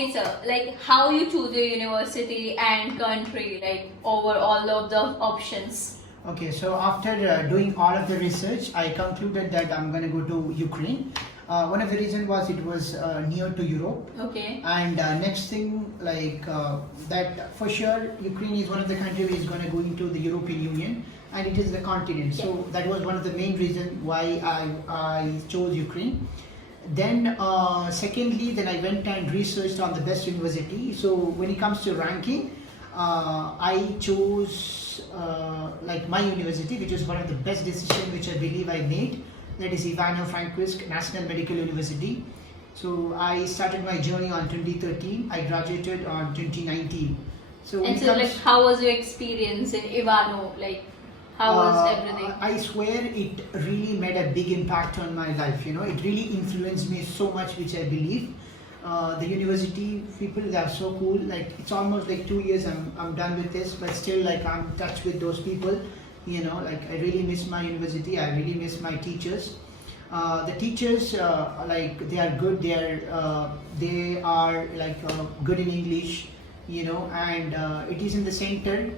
Okay, sir. Like how you choose your university and country, like over all of the options. Okay, so after doing all of the research, I concluded that I'm going to go to Ukraine. One of the reasons was it was near to Europe. Okay. And next thing, like that for sure, Ukraine is one of the countries which is going to go into the European Union, and it is the continent. Yeah. So that was one of the main reasons why I chose Ukraine. Then secondly, then I went and researched on the best university. So when it comes to ranking, I chose like my university, which is one of the best decisions which I believe I made. That is Ivano-Frankivsk National Medical University. So I started my journey on 2013. I graduated on 2019. So And so, like, how was your experience in Ivano? Like, how was everything? I swear it really made a big impact on my life. You know, it really influenced me so much, which I believe. The university people, they are so cool. Like it's almost like 2 years I'm done with this, but still like I'm in touch with those people. You know, like I really miss my university. I really miss my teachers. The teachers, like they are good. They are like good in English. You know, and it is in the center,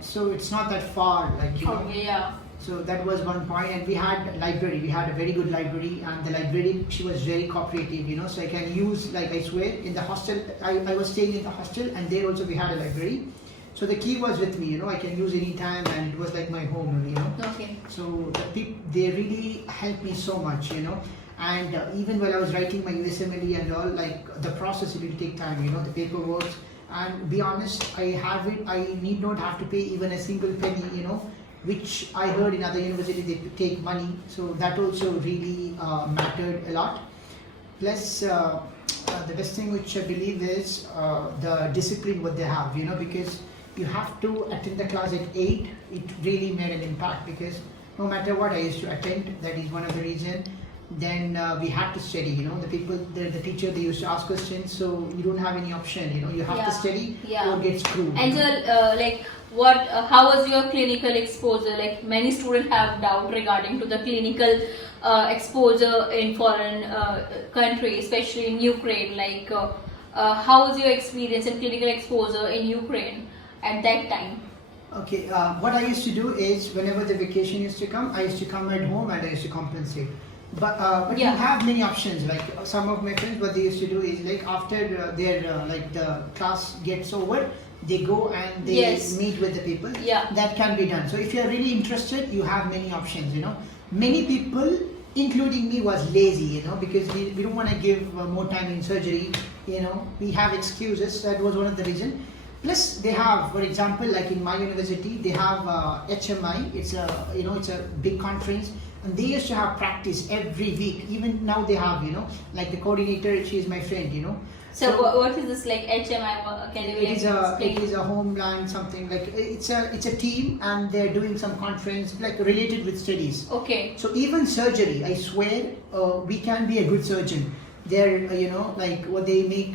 so it's not that far. Like you know. Okay, yeah. So that was one point, and we had a library. We had a very good library, and the library, she was very cooperative, you know. So I can use, like I swear, in the hostel. I was staying in the hostel, and there also we had a library. So the key was with me, you know. I can use any time, and it was like my home, you know. Okay. So the they really helped me so much, you know. And even while I was writing my USMLE and all, like the process will take time, you know, the paperwork. And be honest, I need not have to pay even a single penny, you know, which I heard in other universities they take money. So that also really mattered a lot. Plus, the best thing which I believe is the discipline what they have, you know, because you have to attend the class at 8. It really made an impact because no matter what I used to attend, that is one of the reasons. Then we had to study, you know, the teacher, they used to ask questions, so you don't have any option, you know, you have to study or get screwed. And so, like, how was your clinical exposure? Like, many students have doubt regarding to the clinical exposure in foreign countries, especially in Ukraine. Like, how was your experience in clinical exposure in Ukraine at that time? Okay, what I used to do is, whenever the vacation used to come, I used to come at home and I used to compensate. But you have many options. Like some of my friends, what they used to do is like after their like the class gets over, they go and they meet with the people. Yeah. That can be done. So if you are really interested, you have many options. You know, many people, including me, was lazy. You know, because we don't want to give more time in surgery. You know, we have excuses. That was one of the reasons. Plus, they have, for example, like in my university, they have HMI. It's a big conference. And they used to have practice every week. Even now they have, you know, like the coordinator, she is my friend, you know. So what is this like HMI? Can you it is a homeland something like it's a team and they're doing some conference like related with studies. Okay. So even surgery, I swear, we can be a good surgeon. They're you know, like what they make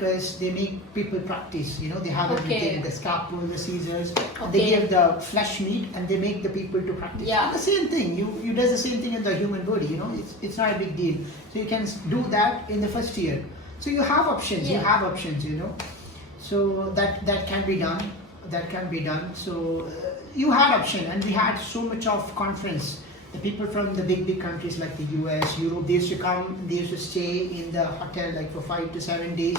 people practice, you know, they have everything, the scalpel, the scissors, they give the flesh meat and they make the people to practice. Yeah. The same thing, you does the same thing in the human body, you know, it's not a big deal. So you can do that in the first year. So you have options, you know. So that can be done. So you had option, and we had so much of conference. The people from the big countries like the US, Europe, they used to come, they used to stay in the hotel like for 5 to 7 days.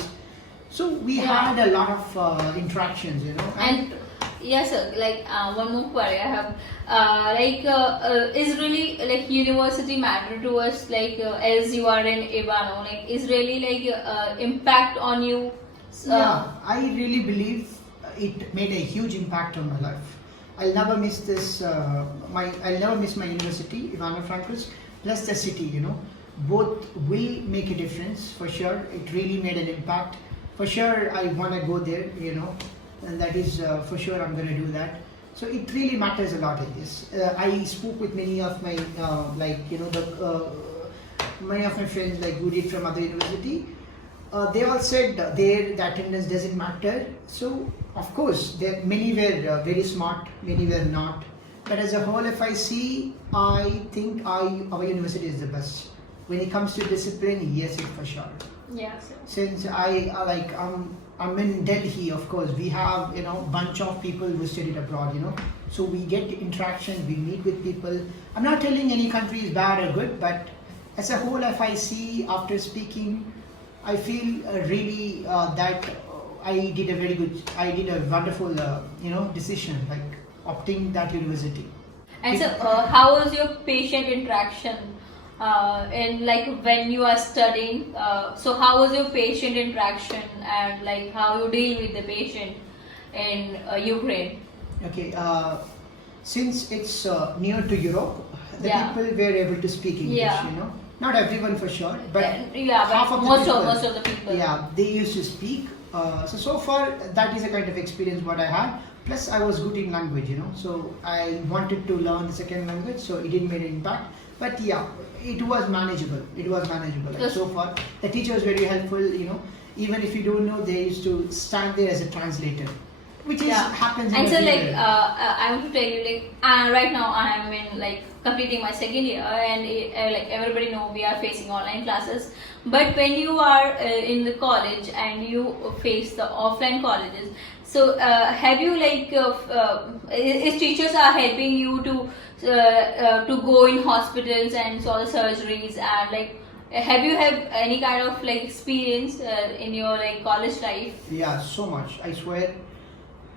So we had a lot of interactions, you know. And yes, sir, like one more query I have. Is really like university matter to us, like as you are in Ivano, like is really like impact on you? Yeah, I really believe it made a huge impact on my life. I'll never miss this. I'll never miss my university, Ivano-Frankivsk, plus the city. You know, both will make a difference for sure. It really made an impact. For sure, I want to go there. You know, and that is for sure I'm going to do that. So it really matters a lot, I guess. I spoke with many of my many of my friends like who did from other university. They all said the attendance doesn't matter. So of course, many were very smart, many were not. But as a whole, if I see, I think our university is the best. When it comes to discipline, yes, it for sure. Yes. Since I'm in Delhi, of course. We have, you know, bunch of people who studied abroad, you know. So we get interaction, we meet with people. I'm not telling any country is bad or good, but as a whole, if I see after speaking, I feel really that I did a wonderful, you know, decision, like opting that university. And so, how was your patient interaction? And like when you are studying, so how was your patient interaction and like how you deal with the patient in Ukraine? Okay, since it's near to Europe, the Yeah. people were able to speak English, Yeah. you know. Not everyone for sure, but Yeah, half but of the most people, of the people. yeah, they used to speak. So far, that is a kind of experience what I had. Plus, I was good in language, you know. So I wanted to learn the second language, so it didn't make an impact. But yeah, it was manageable. It was manageable. Like, Yes. so far, the teacher was very helpful, you know. Even if you don't know, they used to stand there as a translator, which is happens. And in so like everywhere. I want to tell you like right now I am in like completing my second year and like everybody know we are facing online classes, but when you are in the college and you face the offline colleges, so have you like is teachers are helping you to go in hospitals and solve surgeries and like have you have any kind of like experience in your like college life? Yeah, so much. I swear.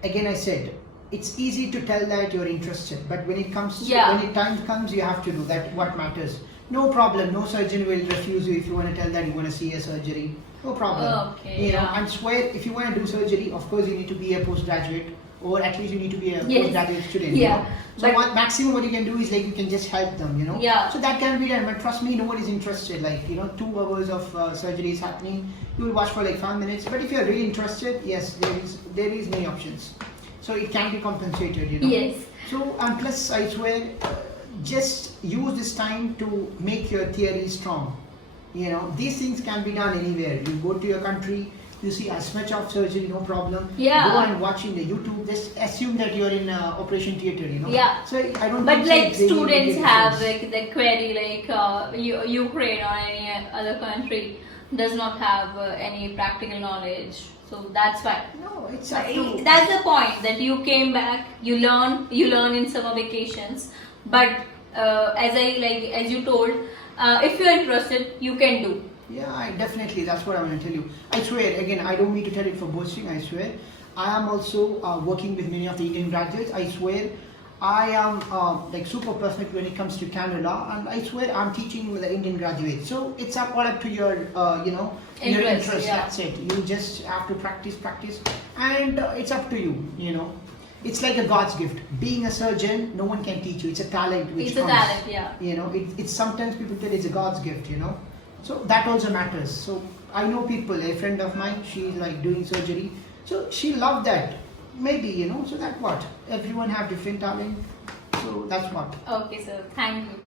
Again, I said it's easy to tell that you're interested, but when it comes, when the time comes, you have to do that. What matters? No problem. No surgeon will refuse you if you want to tell that you want to see a surgery. No problem. Okay, you know, and swear if you want to do surgery, of course you need to be a postgraduate, or at least you need to be a postgraduate student. Yeah. You know? So maximum what you can do is like you can just help them. You know. Yeah. So that can be done, but trust me, no one is interested. Like 2 hours of surgery is happening. You will watch for like 5 minutes. But if you are really interested, yes, there is many options. So it can be compensated. You know. Yes. So and plus, I swear, just use this time to make your theory strong. You know, these things can be done anywhere. You go to your country, you see as much of surgery, no problem. Yeah. Go and watch in the YouTube. Just assume that you're in operation theater. You know. Yeah. So I don't. But think like so really students make a have difference. like the query like Ukraine or any other country does not have any practical knowledge, so that's why. No, it's up to. That's the point that you came back, you learn in summer vacations, but as you told, if you are interested, you can do. Yeah, definitely. That's what I want to tell you. I swear, again, I don't mean to tell it for boasting. I swear, I am also working with many of the Indian graduates. I swear, I am like super perfect when it comes to Canada, and I swear I'm teaching with the Indian graduates. So it's all up to your, your interest. Yeah. That's it. You just have to practice, and it's up to you. You know, it's like a God's gift. Being a surgeon, no one can teach you. It's a talent which It's comes. a talent, yeah. You know, it's sometimes people tell it's a God's gift. You know, so that also matters. So I know people. A friend of mine, she's like doing surgery. So she loved that. Maybe, you know, so that's what. Everyone have different talent. So that's what. Okay, sir. Thank you.